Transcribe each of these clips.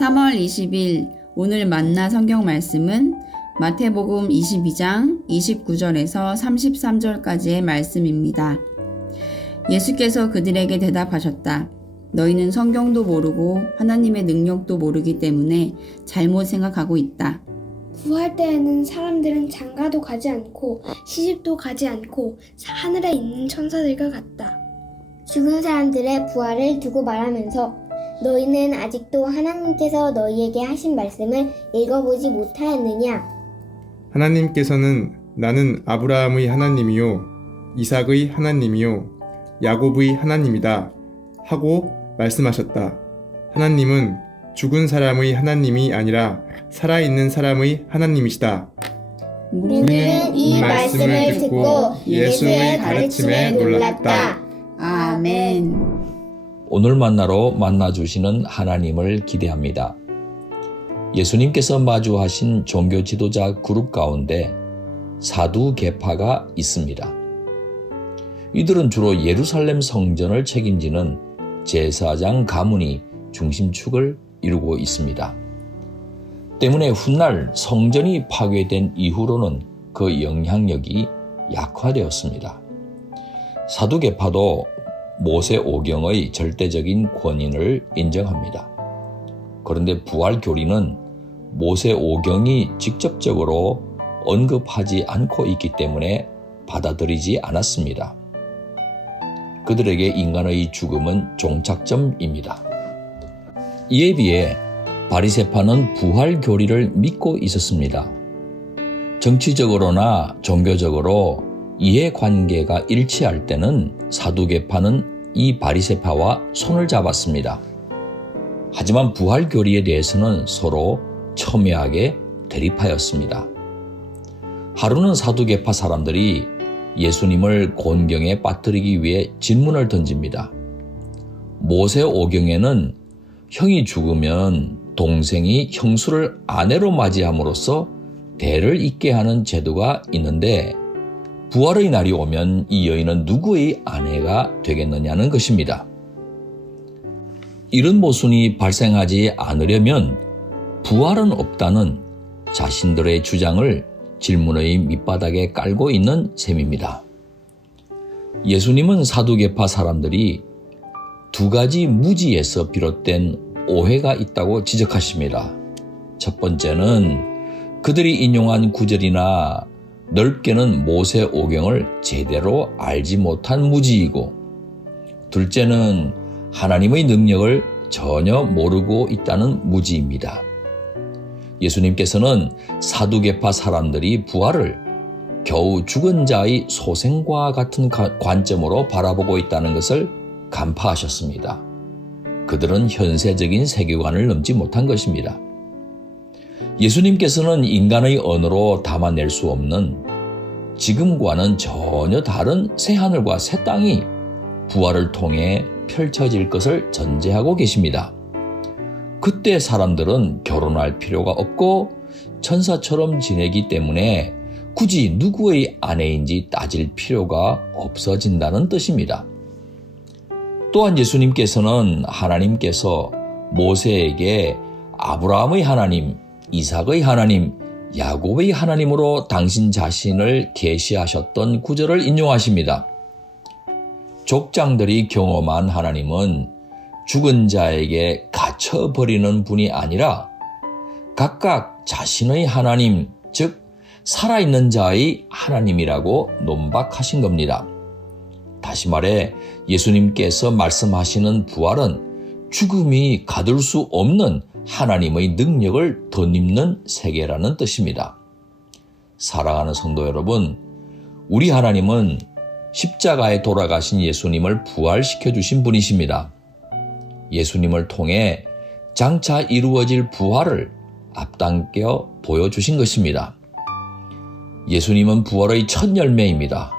3월 20일 오늘 만나 성경 말씀은 마태복음 22장 29절에서 33절까지의 말씀입니다. 예수께서 그들에게 대답하셨다. 너희는 성경도 모르고 하나님의 능력도 모르기 때문에 잘못 생각하고 있다. 부활 때에는 사람들은 장가도 가지 않고 시집도 가지 않고 하늘에 있는 천사들과 같다. 죽은 사람들의 부활을 두고 말하면서 너희는 아직도 하나님께서 너희에게 하신 말씀을 읽어보지 못하였느냐? 하나님께서는 나는 아브라함의 하나님이요 이삭의 하나님이요 야곱의 하나님이다 하고 말씀하셨다. 하나님은 죽은 사람의 하나님이 아니라 살아있는 사람의 하나님이시다. 우리는 이 말씀을 듣고 예수의 가르침에 놀랐다. 아멘. 오늘 만나로 만나주시는 하나님을 기대합니다. 예수님께서 마주하신 종교 지도자 그룹 가운데 사두개파가 있습니다. 이들은 주로 예루살렘 성전을 책임지는 제사장 가문이 중심축을 이루고 있습니다. 때문에 훗날 성전이 파괴된 이후로는 그 영향력이 약화되었습니다. 사두개파도 모세오경의 절대적인 권위를 인정합니다. 그런데 부활교리는 모세오경이 직접적으로 언급하지 않고 있기 때문에 받아들이지 않았습니다. 그들에게 인간의 죽음은 종착점입니다. 이에 비해 바리새파는 부활교리를 믿고 있었습니다. 정치적으로나 종교적으로 이해관계가 일치할 때는 사두개파는 이 바리새파와 손을 잡았습니다. 하지만 부활교리에 대해서는 서로 첨예하게 대립하였습니다. 하루는 사두개파 사람들이 예수님을 곤경에 빠뜨리기 위해 질문을 던집니다. 모세오경에는 형이 죽으면 동생이 형수를 아내로 맞이함으로써 대를 잇게 하는 제도가 있는데 부활의 날이 오면 이 여인은 누구의 아내가 되겠느냐는 것입니다. 이런 모순이 발생하지 않으려면 부활은 없다는 자신들의 주장을 질문의 밑바닥에 깔고 있는 셈입니다. 예수님은 사두개파 사람들이 두 가지 무지에서 비롯된 오해가 있다고 지적하십니다. 첫 번째는 그들이 인용한 구절이나 넓게는 모세오경을 제대로 알지 못한 무지이고, 둘째는 하나님의 능력을 전혀 모르고 있다는 무지입니다. 예수님께서는 사두개파 사람들이 부활을 겨우 죽은 자의 소생과 같은 관점으로 바라보고 있다는 것을 간파하셨습니다. 그들은 현세적인 세계관을 넘지 못한 것입니다. 예수님께서는 인간의 언어로 담아낼 수 없는 지금과는 전혀 다른 새하늘과 새 땅이 부활을 통해 펼쳐질 것을 전제하고 계십니다. 그때 사람들은 결혼할 필요가 없고 천사처럼 지내기 때문에 굳이 누구의 아내인지 따질 필요가 없어진다는 뜻입니다. 또한 예수님께서는 하나님께서 모세에게 아브라함의 하나님, 이삭의 하나님, 야곱의 하나님으로 당신 자신을 계시하셨던 구절을 인용하십니다. 족장들이 경험한 하나님은 죽은 자에게 갇혀버리는 분이 아니라 각각 자신의 하나님, 즉 살아있는 자의 하나님이라고 논박하신 겁니다. 다시 말해 예수님께서 말씀하시는 부활은 죽음이 가둘 수 없는 하나님의 능력을 덧입는 세계라는 뜻입니다. 사랑하는 성도 여러분, 우리 하나님은 십자가에 돌아가신 예수님을 부활시켜 주신 분이십니다. 예수님을 통해 장차 이루어질 부활을 앞당겨 보여주신 것입니다. 예수님은 부활의 첫 열매입니다.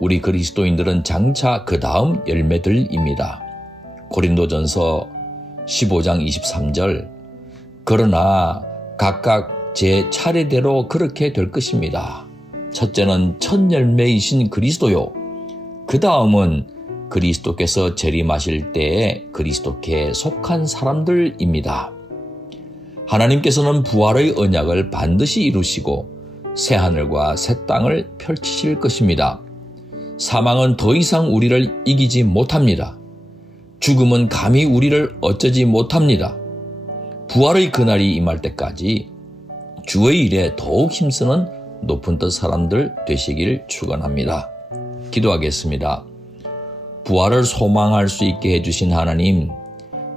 우리 그리스도인들은 장차 그 다음 열매들입니다. 고린도전서 15장 23절, 그러나 각각 제 차례대로 그렇게 될 것입니다. 첫째는 첫 열매이신 그리스도요, 그 다음은 그리스도께서 재림하실 때에 그리스도께 속한 사람들입니다. 하나님께서는 부활의 언약을 반드시 이루시고 새하늘과 새 땅을 펼치실 것입니다. 사망은 더 이상 우리를 이기지 못합니다. 죽음은 감히 우리를 어쩌지 못합니다. 부활의 그날이 임할 때까지 주의 일에 더욱 힘쓰는 높은 뜻 사람들 되시길 축원합니다. 기도하겠습니다. 부활을 소망할 수 있게 해주신 하나님,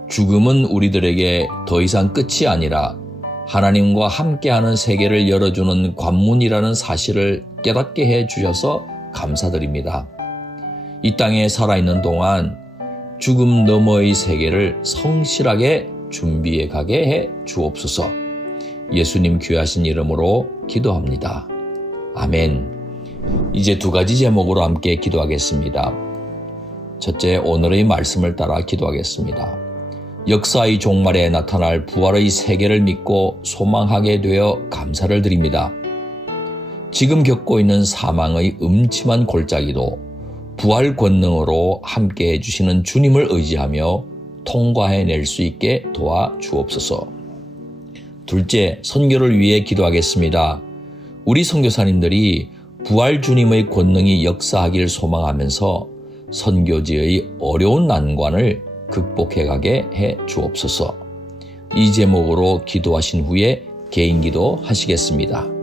죽음은 우리들에게 더 이상 끝이 아니라 하나님과 함께하는 세계를 열어주는 관문이라는 사실을 깨닫게 해주셔서 감사드립니다. 이 땅에 살아있는 동안 죽음 너머의 세계를 성실하게 준비해 가게 해 주옵소서. 예수님 귀하신 이름으로 기도합니다. 아멘. 이제 두 가지 제목으로 함께 기도하겠습니다. 첫째, 오늘의 말씀을 따라 기도하겠습니다. 역사의 종말에 나타날 부활의 세계를 믿고 소망하게 되어 감사를 드립니다. 지금 겪고 있는 사망의 음침한 골짜기도 부활 권능으로 함께 해주시는 주님을 의지하며 통과해낼 수 있게 도와주옵소서. 둘째, 선교를 위해 기도하겠습니다. 우리 선교사님들이 부활 주님의 권능이 역사하길 소망하면서 선교지의 어려운 난관을 극복해가게 해 주옵소서. 이 제목으로 기도하신 후에 개인 기도 하시겠습니다.